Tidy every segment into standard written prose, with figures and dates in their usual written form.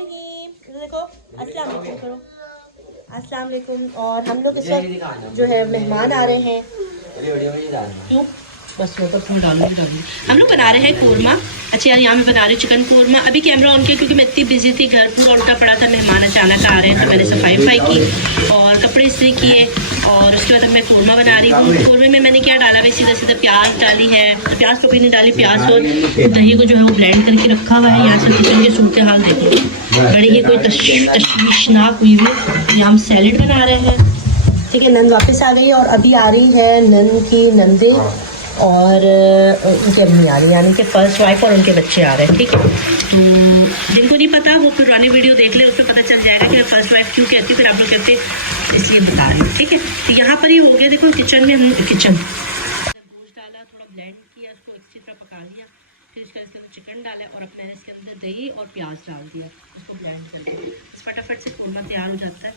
रहीम। देखो अस्सलाम वालेकुम करो। अस्सलाम वालेकुम। और हम लोग इस वक्त जो है मेहमान आ रहे हैं। क्यों? बस वो तो मैं डालूंगी। हम लोग बना रहे हैं कोरमा। अच्छा यार, यहाँ मैं बना रही हूँ चिकन कोरमा। अभी कैमरा ऑन किया क्योंकि मैं इतनी बिजी थी, घर पूरा उल्टा पड़ा था, मेहमान अचानक आ रहे हैं तो मैंने सफाई की और कपड़े इस्त्री किए और उसके बाद अब मैं कोरमा बना रही हूँ। कोरमे में मैंने क्या डाला है, सीधा सीधा प्याज डाली है, प्याज तो कोई नहीं डाली, प्याज और दही को जो है वो ब्लेंड करके रखा हुआ है। यहाँ से किचन के सूरत हाल देखो, बड़ी ही कोई तशवीशनाक हुई हुई। यहाँ हम सैलेड बना रहे हैं। ठीक है, नंद वापस आ गई है और अभी आ रही है नंद की नंदे और उनकी अम्मी आ रही है, यानी कि फर्स्ट वाइफ और उनके बच्चे आ रहे हैं। ठीक है, तो जिनको नहीं पता वो पुरानी वीडियो देख ले, उसमें पता चल जाएगा कि मैं फर्स्ट वाइफ क्यों कहती हूँ, फिर आप लोग कहते इसलिए बता रही हूँ। ठीक है, तो यहाँ पर ही हो गया। देखो किचन में हम गोश्त डाला, थोड़ा ब्लेंड किया, उसको अच्छी तरह पका लिया, फिर इसके अंदर चिकन डाला और अब मैंने इसके अंदर दही और प्याज डाल दिया, उसको ब्लेंड कर दिया। इस फटाफट से कोरमा तैयार हो जाता है।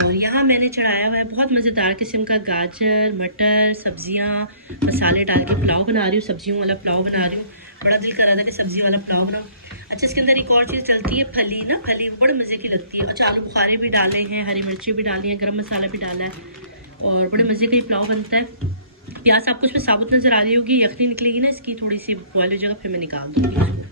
और यहाँ मैंने चढ़ाया हुआ है बहुत मज़ेदार किस्म का गाजर मटर सब्जियाँ मसाले डाल के पुलाव बना रही हूँ, सब्जियों वाला पुलाव बना रही हूँ। बड़ा दिल कर रहा था कि सब्जी वाला पुलाव बनाऊँ। अच्छा, इसके अंदर एक और चीज़ चलती है फली ना, फली बड़े मज़े की लगती है। अच्छा, आलू बुखारे भी डाले हैं, हरी मिर्ची भी डाली हैं, गरम मसाला भी डाला है और बड़े मज़े का पुलाव बनता है। प्याज आपको इसमें साबुत नज़र आ रही होगी, यखनी निकलेगी ना इसकी, थोड़ी सी बॉयल हो जाएगा, फिर मैं निकाल दूँगी।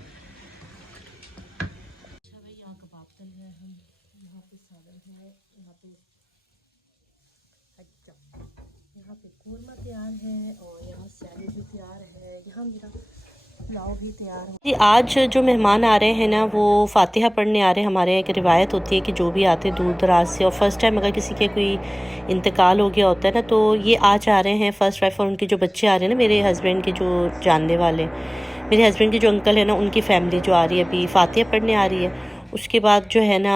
यहाँ पे कोरमा तैयार है और यहाँ सैलेड भी तैयार है, यहाँ मेरा पुलाव भी तैयार है। आज जो मेहमान आ रहे हैं ना, वो फातिहा पढ़ने आ रहे हैं। हमारे यहाँ एक रिवायत होती है कि जो भी आते हैं दूर दराज से और फर्स्ट टाइम अगर किसी के कोई इंतकाल हो गया होता है ना, तो ये आज आ रहे हैं फर्स्ट वाइफ और उनके जो बच्चे आ रहे हैं ना, मेरे हस्बैंड के जो जानने वाले, मेरे हस्बैंड के जो अंकल है ना, उनकी फैमिली जो आ रही है अभी फातिहा पढ़ने आ रही है। उसके बाद जो है ना,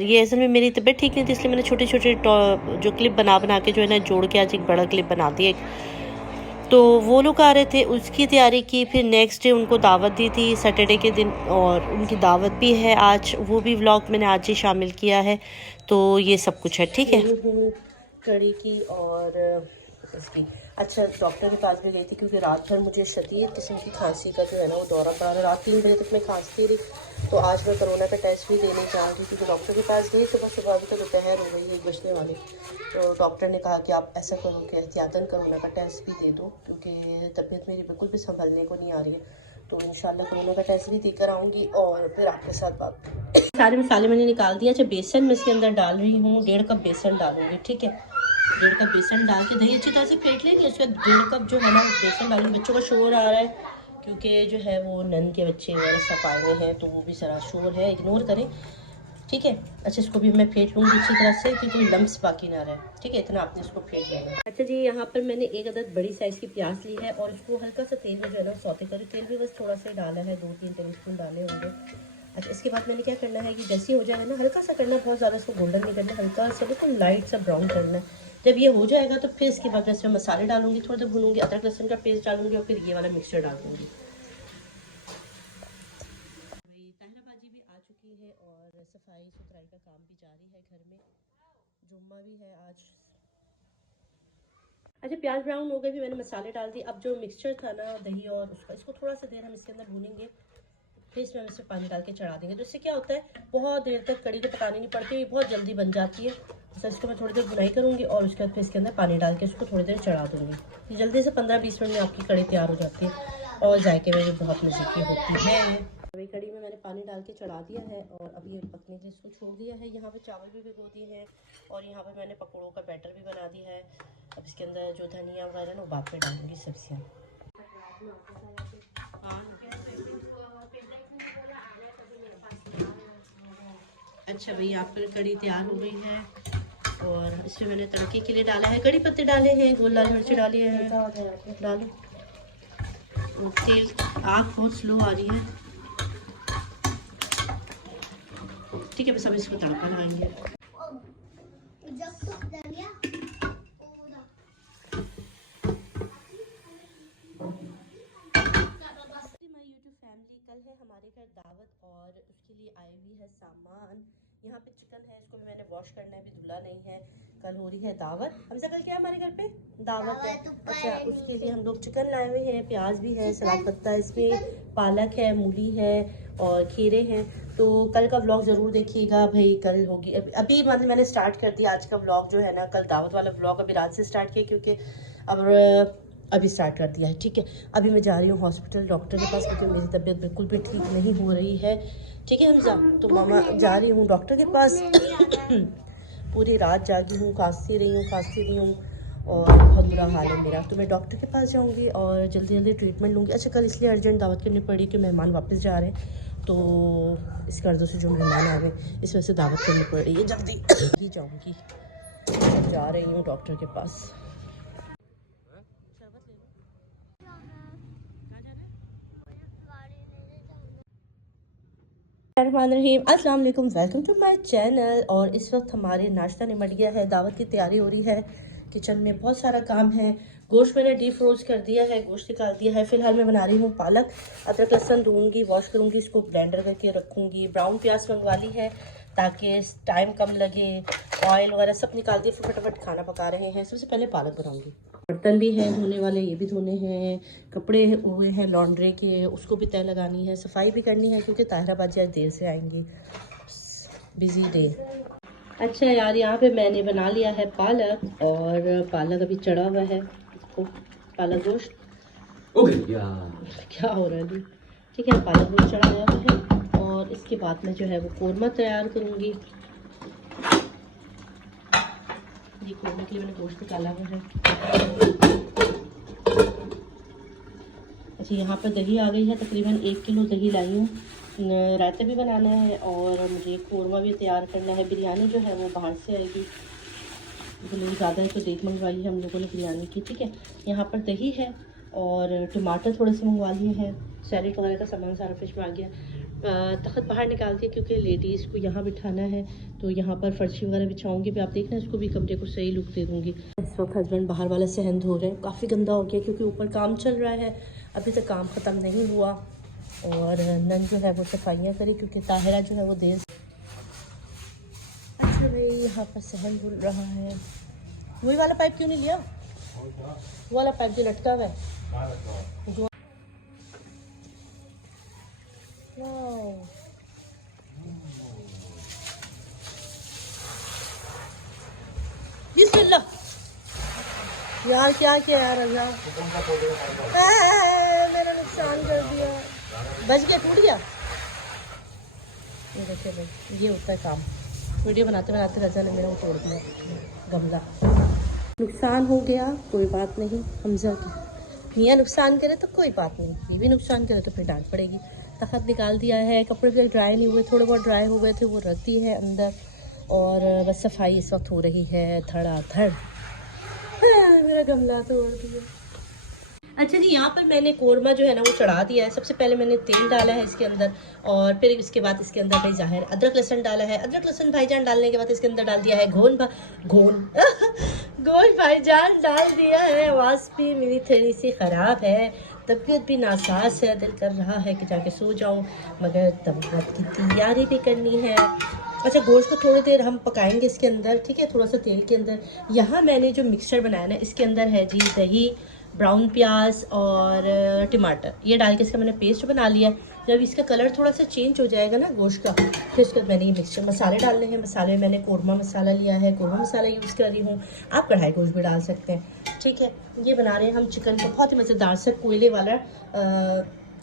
ये असल में मेरी तबीयत ठीक नहीं थी, इसलिए मैंने छोटे छोटे जो क्लिप बना के जो है ना जोड़ के आज एक बड़ा क्लिप बना दिया। तो वो लोग आ रहे थे, उसकी तैयारी की, फिर नेक्स्ट डे उनको दावत दी थी सैटरडे के दिन और उनकी दावत भी है आज, वो भी व्लॉग मैंने आज ही शामिल किया है। तो ये सब कुछ है। ठीक है, कड़ी की और इसकी। अच्छा, डॉक्टर के पास भी गई थी क्योंकि रात भर मुझे शदीद किस्म की खांसी का जो है ना वो दौरा पड़ा रहा। रात 3 बजे तक मैं खांसती रही, तो आज मैं कोरोना का टेस्ट भी देने जा रही थी क्योंकि डॉक्टर के पास गई सुबह सुबह, अभी तो दोपहर हो गई 1 बजने वाली। तो डॉक्टर ने कहा कि आप ऐसा करो कि एहतियातन कोरोना का टेस्ट भी दे दो क्योंकि तबीयत मेरी बिल्कुल भी संभलने को नहीं आ रही है। तो इंशाल्लाह कोरोना का टेस्ट भी देकर आऊँगी और फिर आपके साथ बात। सारे मसाले मैंने निकाल दिया। अच्छा, बेसन मैं इसके अंदर डाल रही हूँ, 1.5 कप बेसन डालूंगी। ठीक है, 1.5 कप बेसन डाल के दही अच्छी तरह से फेंट लेंगे। उसके बाद 1.5 कप जो है ना बेसन डालूंगी। बच्चों का शोर आ रहा है क्योंकि जो है वो नन के बच्चे वगैरह सब आए हुए हैं, तो वो भी सारा शोर है, इग्नोर करें। ठीक है, अच्छा इसको भी मैं फेंट लूँगी अच्छी तरह से कि कोई लम्स बाकी ना रहे। ठीक है, इतना आपने इसको फेंट लेना। अच्छा जी, यहाँ पर मैंने एक अदद बड़ी साइज़ की प्याज ली है और इसको हल्का सा तेल में जो है ना सौते करें। तेल भी बस थोड़ा सा डाला है, 2-3 टेबल स्पून डाले होंगे। अच्छा, इसके बाद मैंने क्या करना है कि जैसे हो जाएगा ना, हल्का सा करना, बहुत ज़्यादा इसको गोल्डन नहीं करना, हल्का सा बिल्कुल लाइट सा ब्राउन करना है। जब ये हो जाएगा तो फिर इसके बाद मैं इसमें मसाले डालूंगी, थोड़ा देर भूनूंगी, अदरक लहसुन का पेस्ट डालूंगी और फिर ये वाला मिक्सचर डाल दूंगी। ताहिरा बाजी भी आ चुकी है और सफाई सुथराई का काम भी जारी है घर में, जुम्मा भी है आज। अच्छा, प्याज ब्राउन हो गए, फिर मैंने मसाले डाल दिए। अब जो मिक्सचर था ना दही और उसका, इसको थोड़ा सा देर हम इसके अंदर भूनेंगे, फिर इसमें हम इसे पानी डाल के चढ़ा देंगे। तो इससे क्या होता है, बहुत देर तक कड़ी को पकानी नहीं पड़ती, ये बहुत जल्दी बन जाती है। तो इसको मैं थोड़ी देर भुनाई करूँगी और उसके बाद फिर इसके अंदर पानी डाल के उसको थोड़ी देर चढ़ा दूँगी। जल्दी से 15-20 मिनट में आपकी कड़ी तैयार हो जाती है और जायके में भी बहुत मज़े की होती है। अभी कड़ी में मैंने पानी डाल के चढ़ा दिया है और अभी ये पकने के लिए इसको छोड़ दिया है। यहाँ पे चावल भी भिगो दिए हैं और यहाँ पे मैंने पकौड़ों का बैटर भी बना दिया है। अब इसके अंदर जो धनिया वगैरह ना वो बाद में डालूंगी सब्जियाँ। अच्छा भाई, यहाँ पर कड़ी तैयार हो गई है और इसमें मैंने तड़के के लिए डाला है, कड़ी पत्ते डाले हैं, गोल लाल मिर्च डाली है, डालो। और तेल, आग बहुत स्लो आ रही है। ठीक है, बस अब इसको तड़का लगाएंगे। फैमिली, कल है हमारे घर दावत और उसके लिए आई हुई है सामान। यहाँ पे चिकन है, इसको भी मैंने वॉश करना है, अभी धुला नहीं है। कल हो रही है दावत। हमसे कल क्या है हमारे घर पे? दावत है। अच्छा, उसके लिए हम लोग चिकन लाए हुए हैं, प्याज भी है, सलाद पत्ता इसमें, पालक है, मूली है और खीरे हैं। तो कल का व्लॉग ज़रूर देखिएगा भाई। कल होगी अभी मतलब मैंने स्टार्ट कर दिया आज का व्लॉग जो है ना, कल दावत वाला व्लॉग अभी रात से स्टार्ट किया, क्योंकि अब अभी स्टार्ट कर दिया है। ठीक है, अभी मैं जा रही हूँ हॉस्पिटल डॉक्टर के पास, क्योंकि मेरी तबीयत बिल्कुल भी ठीक नहीं हो रही है। ठीक है हमजा, तो मामा जा रही हूँ डॉक्टर के पास। पूरी रात जागी हूँ, खांसती रही हूँ और बहुत बुरा हाल है मेरा। तो मैं डॉक्टर के पास जाऊँगी और जल्दी जल्दी ट्रीटमेंट लूँगी। अच्छा, कल इसलिए अर्जेंट दावत करनी पड़ी कि मेहमान वापस जा रहे हैं, तो इस कर्ज़ों से जो मेहमान आ रहे हैं इस वजह से दावत करनी पड़ रही है। जल्दी ही जाऊँगी, जा रही हूँ डॉक्टर के पास। अस्सलाम वालेकुम, वेलकम टू माय चैनल। और इस वक्त हमारे नाश्ता निमट गया है, दावत की तैयारी हो रही है। किचन में बहुत सारा काम है। गोश्त मैंने डीप फ्रोज कर दिया है, गोश्त निकाल दिया है। फिलहाल मैं बना रही हूँ पालक। अदरक लहसुन धोऊंगी, वॉश करूँगी, इसको ब्लेंडर करके रखूँगी। ब्राउन प्याज मंगवा ली है ताकि टाइम कम लगे। ऑयल वगैरह सब निकाल दिए, फिर फटाफट खाना पका रहे हैं। सबसे पहले पालक बनाऊँगी। बर्तन भी हैं धोने वाले, ये भी धोने हैं। कपड़े हुए हैं लॉन्ड्री के, उसको भी तय लगानी है। सफाई भी करनी है क्योंकि ताहिरा बाजी आज देर से आएंगी। Busy day. अच्छा यार, यहाँ पे मैंने बना लिया है पालक, और पालक अभी चढ़ा हुआ है। इसको पालक गोश्त क्या हो रहा है अभी? ठीक है, पालक गोश्त चढ़ा हुआ है और इसके बाद में जो है वो कौरमा तैयार करूँगी। ये कौरमा के लिए मैंने गोश्त निकाला हुआ है। अच्छा, यहाँ पर दही आ गई है, तकरीबन 1 किलो दही लाई हूँ। रायता भी बनाना है और मुझे कौरमा भी तैयार करना है। बिरयानी जो है वो बाहर से आएगी, तो लोग ज़्यादा है तो देख मंगवाई है हम लोगों ने बिरयानी की। ठीक है, यहाँ पर दही है और टमाटर थोड़े से मंगवा लिए हैं। सैलेड वगैरह का सामान सारा फ्रिज में आ गया। तख्त बाहर निकाल दिया क्योंकि लेडीज़ को यहाँ बिठाना है, तो यहाँ पर फर्शी वगैरह बिछाऊंगी। भी आप देखना, इसको भी कमरे को सही लुक दे दूँगी। इस वक्त हस्बैंड बाहर वाला सहन धो रहे हैं, काफ़ी गंदा हो गया क्योंकि ऊपर काम चल रहा है, अभी तक काम ख़त्म नहीं हुआ। और नन जो है वो सफाइयाँ करी क्योंकि ताहिरा जो है वो देर। अच्छा भाई, यहाँ पर सहन धुल रहा है। वही वाला पाइप क्यों नहीं लिया? वो वाला पाइप जो लटका हुआ है। यार क्या किया यार, अल्लाह मेरा नुकसान कर दिया। बच गया, टूट गया। ये देखिए भाई, ये होता है काम। वीडियो बनाते बनाते रजा ने मेरा वो तोड़ दिया गमला। नुकसान हो गया, कोई बात नहीं। हमजा मियाँ नुकसान करे तो कोई बात नहीं, ये भी नुकसान करे तो फिर डांट पड़ेगी। तख्त निकाल दिया है, कपड़े भी ड्राई नहीं हुए, थोड़े बहुत ड्राई हो गए थे, वो रख दिए है अंदर। और बस सफाई इस वक्त हो रही है धड़ाधड़। मेरा गमला तोड़ दिया। अच्छा जी, यहाँ पर मैंने कौरमा जो है ना वो चढ़ा दिया है। सबसे पहले मैंने तेल डाला है इसके अंदर, और फिर इसके बाद इसके अंदर भाई ज़ाहिर अदरक लहसुन डाला है। अदरक लहसुन भाईजान डालने के बाद इसके अंदर डाल दिया है गोश्त भाईजान डाल दिया है। आवाज़ भी मेरी थोड़ी सी ख़राब है, तबीयत भी नासाज है, दिल कर रहा है कि जाके सो जाऊँ, मगर तबीयत की तैयारी भी करनी है। अच्छा, गोश्त को थोड़ी देर हम पकाएंगे इसके अंदर। ठीक है, थोड़ा सा तेल के अंदर। यहाँ मैंने जो मिक्सचर बनाया ना, इसके अंदर है जी दही, ब्राउन प्याज और टमाटर, ये डाल के इसका मैंने पेस्ट बना लिया। जब इसका कलर थोड़ा सा चेंज हो जाएगा ना गोश्त का, फिर उसके बाद मैंने ये मिक्सचर मसाले डालने हैं। मसाले में मैंने कौरमा मसाला लिया है, कौरमा मसाला यूज़ कर रही हूँ। आप कढ़ाई गोश्त भी डाल सकते हैं। ठीक है, ये बना रहे हैं हम चिकन का बहुत ही मज़ेदार से कोयले वाला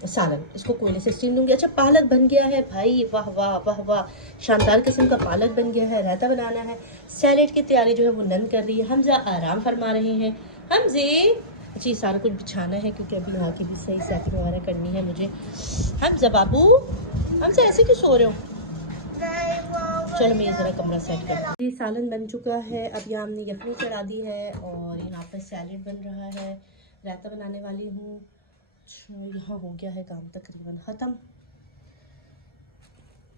सालन। इसको कोयले से स्टीम दूंगी। अच्छा, पालक बन गया है भाई, वाह वाह वाह वाह, शानदार किस्म का पालक बन गया है। रायता बनाना है, सैलेड की तैयारी जो है वो नन कर रही है। हमजा आराम फरमा रहे हैं। हमजे जी सारा कुछ बिछाना है क्योंकि अभी यहाँ की भी सही सेटिंग वगैरह करनी है मुझे। हमजा बाबू, हमसे ऐसे क्यों सो रहे हो? चलो मैं ज़रा कमरा सेट कर। जी सालन बन चुका है। अब यहाँ हमने यखनी चढ़ा दी है और यहाँ पर सैलेड बन रहा है। रायता बनाने वाली हूँ। यहाँ हो गया है काम तकरीबन ख़त्म।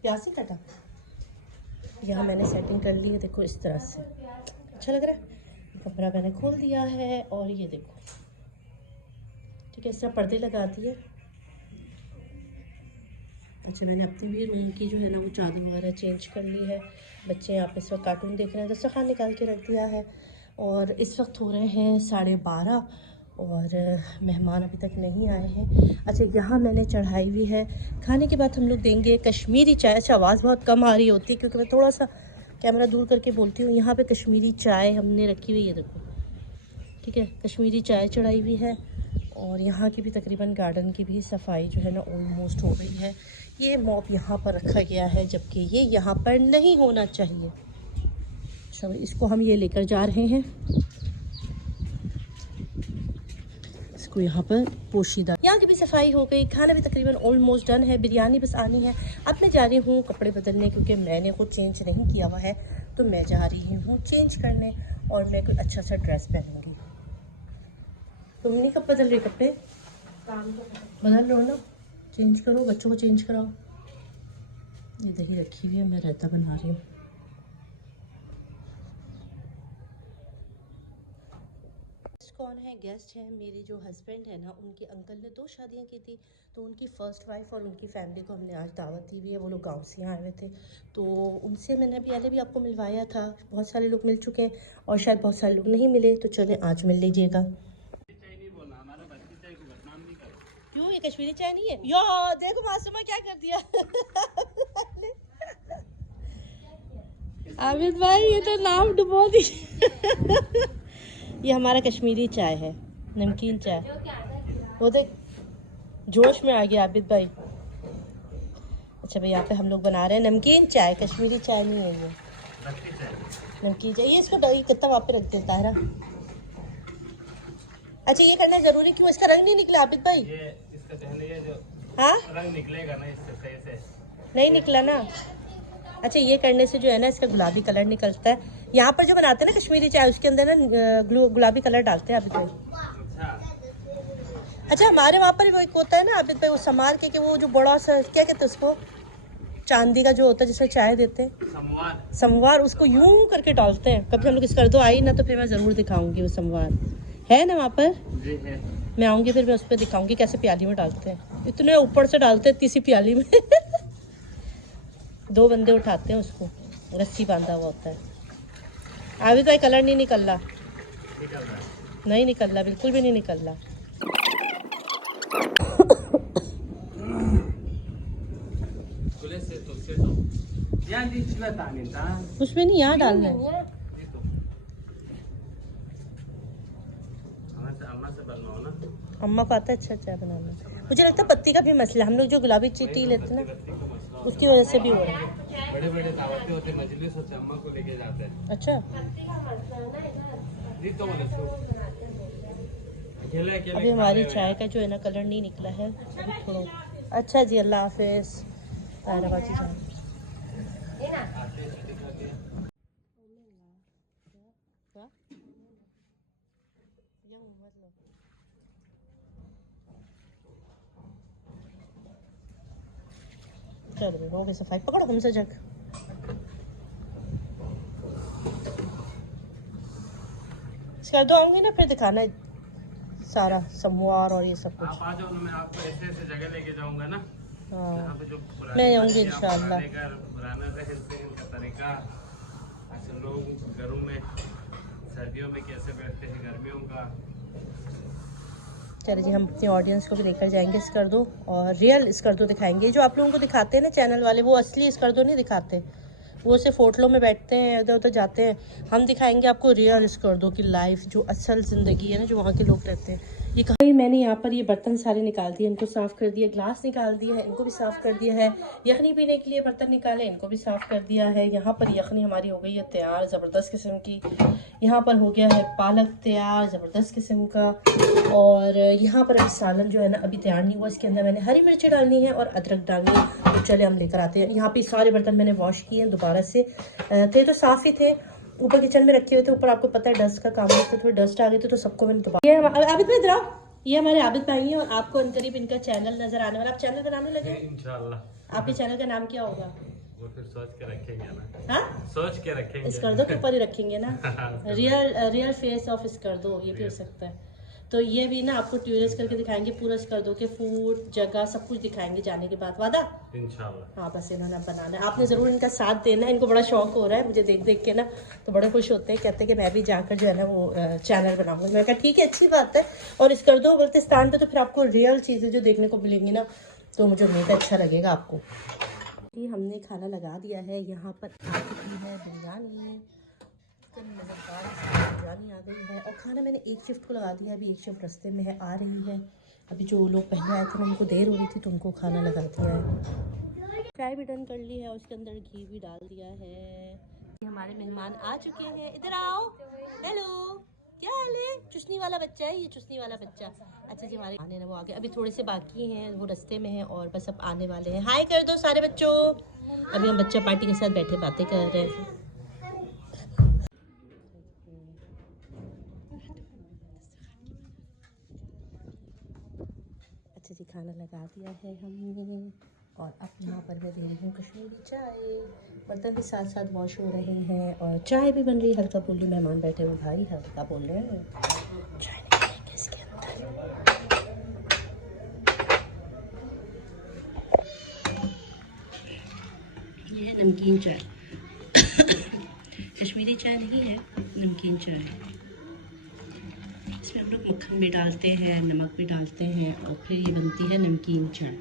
प्यासी कटा, यहाँ मैंने सेटिंग कर ली है, देखो इस तरह से अच्छा लग रहा है। कमरा मैंने खोल दिया है और ये देखो, ठीक है, इस तरह पर्दे लगा दिए। अच्छा, मैंने अपनी भी रूम की जो है ना वो चादर वगैरह चेंज कर ली है। बच्चे यहाँ पे इस वक्त कार्टून देख रहे हैं, दस्तरखान निकाल के रख दिया है। और इस वक्त हो रहे हैं 12:30 और मेहमान अभी तक नहीं आए हैं। अच्छा, यहाँ मैंने चढ़ाई हुई है, खाने के बाद हम लोग देंगे कश्मीरी चाय। अच्छा, आवाज़ बहुत कम आ रही होती है क्योंकि मैं थोड़ा सा कैमरा दूर करके बोलती हूँ। यहाँ पे कश्मीरी चाय हमने रखी हुई है, देखो, ठीक है, कश्मीरी चाय चढ़ाई हुई है। और यहाँ की भी तकरीबन गार्डन की भी सफाई जो है ना ऑलमोस्ट हो गई है। ये मॉप यहाँ पर रखा गया है जबकि ये यहाँ पर नहीं होना चाहिए। चलो, इसको हम ये लेकर जा रहे हैं, इसको यहाँ पर पोशीदा। यहाँ की भी सफाई हो गई, खाना भी तकरीबन ऑलमोस्ट डन है, बिरयानी बस आनी है। अब मैं जा रही हूँ कपड़े बदलने क्योंकि मैंने खुद चेंज नहीं किया हुआ है, तो मैं जा रही हूँ चेंज करने और मैं कोई अच्छा सा ड्रेस पहनूँगी। तुम नहीं कब बदल रही कपड़े? बदल लो ना, चेंज करो, बच्चों को चेंज कराओ। ये दही रखी हुई है, मैं रायता बना रही हूँ। कौन है? गेस्ट हैं मेरे जो हस्बैंड है ना, उनके अंकल ने 2 शादियां की थी, तो उनकी फ़र्स्ट वाइफ और उनकी फैमिली को हमने आज दावत दी हुई है। वो लोग गांव से यहाँ आए हुए थे, तो उनसे मैंने पहले भी आपको मिलवाया था। बहुत सारे लोग मिल चुके हैं और शायद बहुत सारे लोग नहीं मिले, तो चले आज मिल लीजिएगा। क्यों, ये कश्मीरी चाय नहीं है? यो देखो मासूमा क्या कर दिया। आबिद भाई, ये तो नाम डुबो दी। ये हमारा कश्मीरी चाय है, नमकीन चाय। वो देख, जोश में आ गया आबिद भाई। अच्छा भाई, यहाँ पे हम लोग बना रहे हैं नमकीन चाय, कश्मीरी चाय नहीं है ये, नमकीन चाय। ये इसको कितना वहाँ पे रख देता है ना। अच्छा, ये करना जरूरी क्यों? इसका रंग नहीं निकला आबिद भाई? ये इसका ये जो हाँ रंग निकलेगा ना इससे से। नहीं निकला ना। अच्छा, ये करने से जो है ना इसका गुलाबी कलर निकलता है। यहाँ पर जो बनाते हैं ना कश्मीरी चाय, उसके अंदर ना गुलाबी कलर डालते हैं आबिद भाई। अच्छा, हमारे वहाँ पर वो एक होता है ना आबिद भाई, वो समार के वो जो बड़ा सा क्या कहते हैं उसको, चांदी का जो होता है जिसमें चाय देते हैं, समवार, उसको यूं करके डालते हैं। कभी हम लोग इस कर दो आई ना, तो फिर मैं ज़रूर दिखाऊंगी। वो समवार है ना वहाँ पर? जी है। मैं आऊँगी फिर मैं उस पर दिखाऊंगी कैसे प्याली में डालते हैं। इतने ऊपर से डालते हैं तीसरी प्याली में। 2 बंदे उठाते हैं उसको, रस्सी बांधा हुआ होता है। अभी तो कलर नहीं निकल रहा, नहीं निकल रहा, बिल्कुल भी नहीं निकल रहा। उसमें नहीं, यहाँ डालना है। अम्मा को आता है अच्छा चाय बनाना। मुझे लगता है पत्ती का भी मसला, हम लोग जो गुलाबी चीटी लेते हैं ना, उसकी वजह से भी हो रहा है। बड़े बड़े दावतें होते, मजलिस होते, अम्मा को लेके जाते हैं। अच्छा, अभी हमारी चाय का जो है ना कलर नहीं निकला है थोड़ा। अच्छा जी, अल्लाह हाफिज। ताराबाजी जान चलो हो गई सफाई। पकड़ो हमसे जग। कर दो, आऊंगी ना फिर दिखाना सारा समवार और ये सब कुछ। आप आ जाओ ना, मैं आपको ऐसे ऐसे जगह लेके जाऊंगा ना। हाँ, मैं आऊंगी इंशाल्लाह। तरीका लोग घरों में सर्दियों में कैसे बैठते हैं, गर्मियों का। चलिए जी, हम अपनी ऑडियंस को भी लेकर जाएंगे स्कर्दो, और रियल स्कर्दो दिखाएंगे। जो आप लोगों को दिखाते हैं ना चैनल वाले, वो असली स्कर्दो नहीं दिखाते, वो सिर्फ होटलों में बैठते हैं, इधर उधर जाते हैं। हम दिखाएंगे आपको रियल स्कर्दो की लाइफ, जो असल ज़िंदगी है ना, जो वहाँ के लोग रहते हैं। ये कहीं मैंने यहाँ पर ये बर्तन सारे निकाल दिए, इनको साफ़ कर दिया, ग्लास निकाल दिया है, इनको भी साफ़ कर दिया है। यखनी पीने के लिए बर्तन निकाले, इनको भी साफ़ कर दिया है। यहाँ पर यखनी हमारी हो गई है तैयार, ज़बरदस्त किस्म की। यहाँ पर हो गया है पालक तैयार, ज़बरदस्त किस्म का। और यहाँ पर अभी सालन जो है ना अभी तैयार नहीं हुआ, इसके अंदर मैंने हरी मिर्ची डालनी है और अदरक डालनी है। तो चले हम लेकर आते हैं। यहाँ पे सारे बर्तन मैंने वॉश किए हैं दोबारा से, थे तो साफ़ ही थे, ऊपर किचन में रखे हुए थे। ऊपर आपको पता है डस्ट का काम है, तो थोड़ी डस्ट आ गई थी, तो सबको मैंने दोबारा। ये आबिद भाई इधर आओ, ये हमारे आबिद भाई हैं और आपको अनकरीब इनका चैनल नजर आने वाला। आप चैनल बनाने लगे इंशाल्लाह। आपके चैनल का नाम क्या होगा? वो फिर सोच के रखेंगे ना। हाँ, सोच के रखेंगे, स्कर्दो के ऊपर ही रखेंगे ना। रियल फेस ऑफ स्कर्दो, ये भी हो सकता है। तो ये भी ना आपको टूरिस्ट करके दिखाएंगे, पूरा कर दो कि फूड जगह सब कुछ दिखाएंगे जाने के बाद, वादा इंशाल्लाह। हाँ बस इन्होंने बनाना है, आपने ज़रूर इनका साथ देना है। इनको बड़ा शौक हो रहा है मुझे देख देख के ना, तो बड़े खुश होते हैं, कहते हैं कि मैं भी जाकर जो है ना वो चैनल बनाऊंगा। मैं कहा ठीक है अच्छी बात है, और इस कर दो बल्तिस्तान पे तो फिर आपको रियल चीज़ें जो देखने को मिलेंगी ना, तो मुझे उम्मीद है अच्छा लगेगा आपको। जी हमने खाना लगा दिया है, यहाँ पर आ चुकी है बिरयानी, मज़ेदार बिरयानी आ गई है, और खाना मैंने एक शिफ्ट को लगा दिया है, अभी एक शिफ्ट रास्ते में है आ रही है। अभी जो लोग पहले आए थे ना उनको देर हो रही थी तो उनको खाना लगा दिया है। चाय भी डन कर ली है, उसके अंदर घी भी डाल दिया है। हमारे मेहमान आ चुके हैं, इधर आओ, हेलो क्या हाल है? चुसनी वाला बच्चा है ये, चुसनी वाला बच्चा। अच्छा जी हमारे आने ना वो आ गए, अभी थोड़े से बाकी हैं, वो रास्ते में हैं और बस अब आने वाले हैं। हाय कर दो सारे बच्चों। अभी हम बच्चा पार्टी के साथ बैठे बातें कर रहे हैं। अच्छा जी खाना लगा दिया है हमने, और अब यहाँ पर मैं दे रही हूँ कश्मीरी चाय। बर्तन भी साथ साथ वॉश हो रहे हैं और चाय भी बन रही है। हल्का बोल रही, मेहमान बैठे हुए भाई हल्का बोल रहे हैं, चाय निकालेंगे इसके अंदर। ये है नमकीन चाय कश्मीरी चाय नहीं है, नमकीन चाय। इसमें हम लोग मक्खन भी डालते हैं, नमक भी डालते हैं, और फिर ये बनती है नमकीन चाय।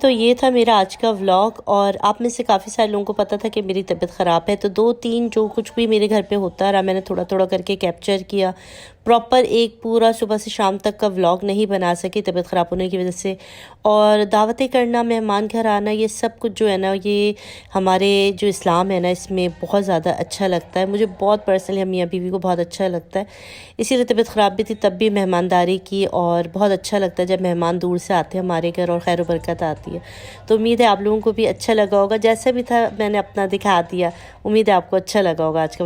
तो ये था मेरा आज का व्लॉग, और आप में से काफ़ी सारे लोगों को पता था कि मेरी तबीयत ख़राब है, तो 2-3 जो कुछ भी मेरे घर पे होता रहा मैंने थोड़ा थोड़ा करके कैप्चर किया। प्रॉपर एक पूरा सुबह से शाम तक का व्लॉग नहीं बना सकी तबीयत ख़राब होने की वजह से। और दावतें करना, मेहमान घर आना, ये सब कुछ जो है ना, ये हमारे जो इस्लाम है ना इसमें बहुत ज़्यादा अच्छा लगता है। मुझे बहुत पर्सनली, हम मियाँ बीवी को बहुत अच्छा लगता है। इसीलिए तबीयत ख़राब भी थी तब भी मेहमानदारी की, और बहुत अच्छा लगता है जब मेहमान दूर से आते हैं हमारे घर और खैर बरकत आती है। तो उम्मीद है आप लोगों को भी अच्छा लगा होगा, जैसा भी था मैंने अपना दिखा दिया। उम्मीद है आपको अच्छा लगा होगा आज का।